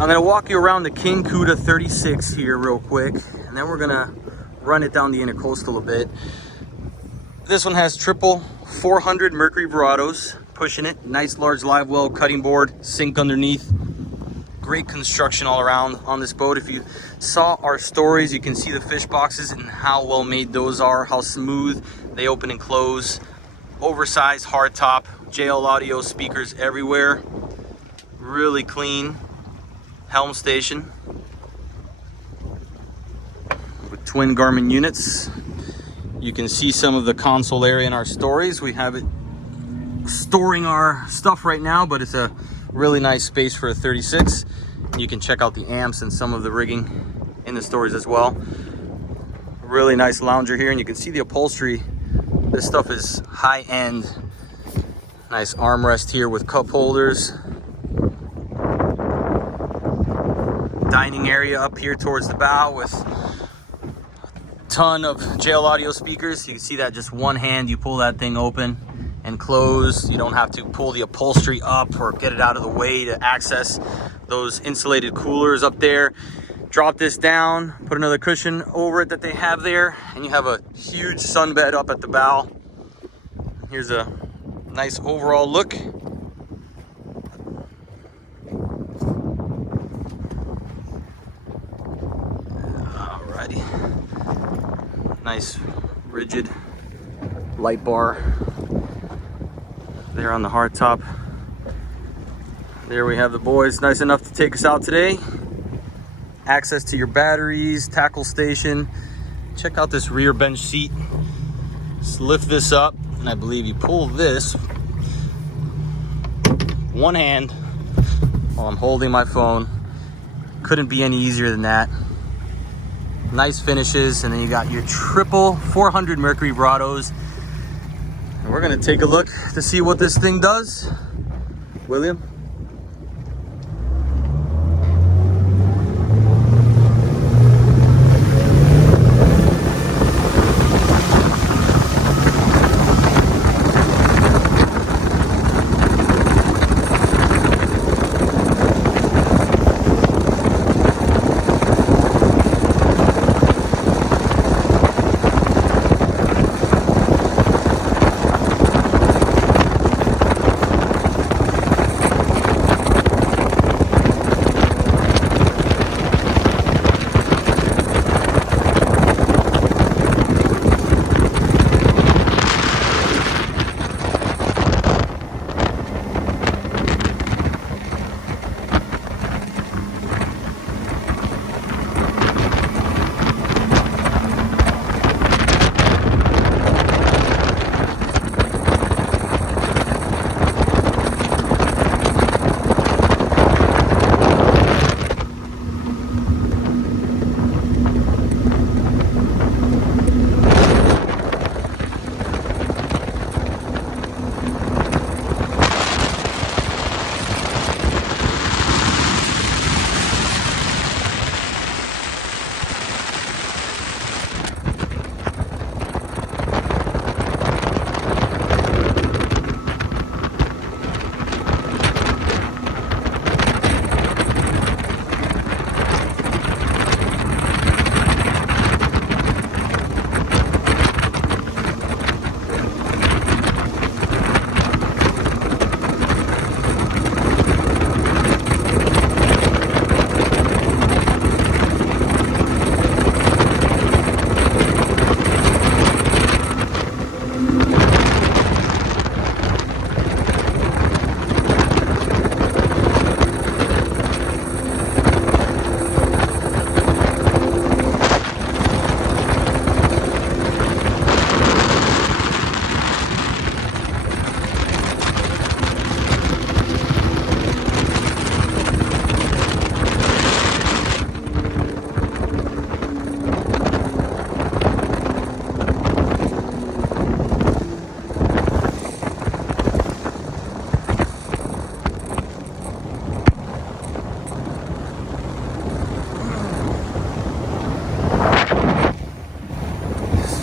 I'm gonna walk you around the King Cuda 36 here real quick, and then we're gonna run it down the intercoastal a bit. This one has triple 400 Mercury Verados, pushing it. Nice large live well, cutting board, sink underneath. Great construction all around on this boat. If you saw our stories, you can see the fish boxes and how well made those are, how smooth they open and close. Oversized hard top, JL audio speakers everywhere. Really clean Helm station with twin Garmin units. You can see some of the console area in our stories. We have it storing our stuff right now, but it's a really nice space for a 36. You can check out the amps and some of the rigging in the stories as well. Really nice lounger here, and you can see the upholstery. This stuff is high end. Nice armrest here with cup holders. Dining area up here towards the bow with a ton of JL audio speakers. You can see that just one hand, you pull that thing open and close. You don't have to pull the upholstery up or get it out of the way to access those insulated coolers up there. Drop this down, put another cushion over it that they have there, and you have a huge sunbed up at the bow. Here's a nice overall look. Alrighty. Nice rigid light bar there on the hard top. There we have the boys, nice enough to take us out today. Access to your batteries, tackle station. Check out this rear bench seat. Just lift this up, and I believe you pull this one hand while I'm holding my phone. Couldn't be any easier than that. Nice finishes, and then you got your triple 400 Mercury Verados. And we're gonna take a look to see what this thing does. William?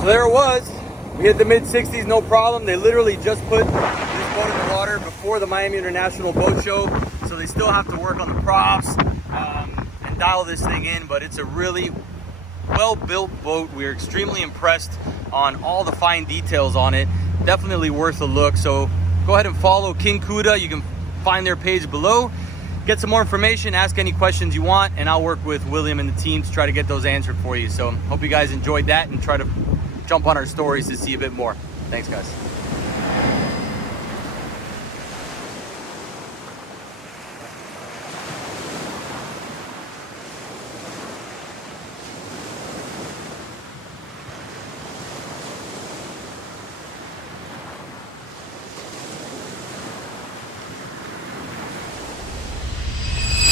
there it was. We hit the mid-60s, no problem. They literally just put this boat in the water before the Miami International Boat Show, so they still have to work on the props. and dial this thing in, but it's a really well-built boat. We're extremely impressed on all the fine details on it. Definitely worth a look. So go ahead and follow King Cuda. You can find their page below. Get some more information, ask any questions you want, and I'll work with William and the team to try to get those answered for you. So hope you guys enjoyed that and try to jump on our stories to see a bit more. Thanks, guys.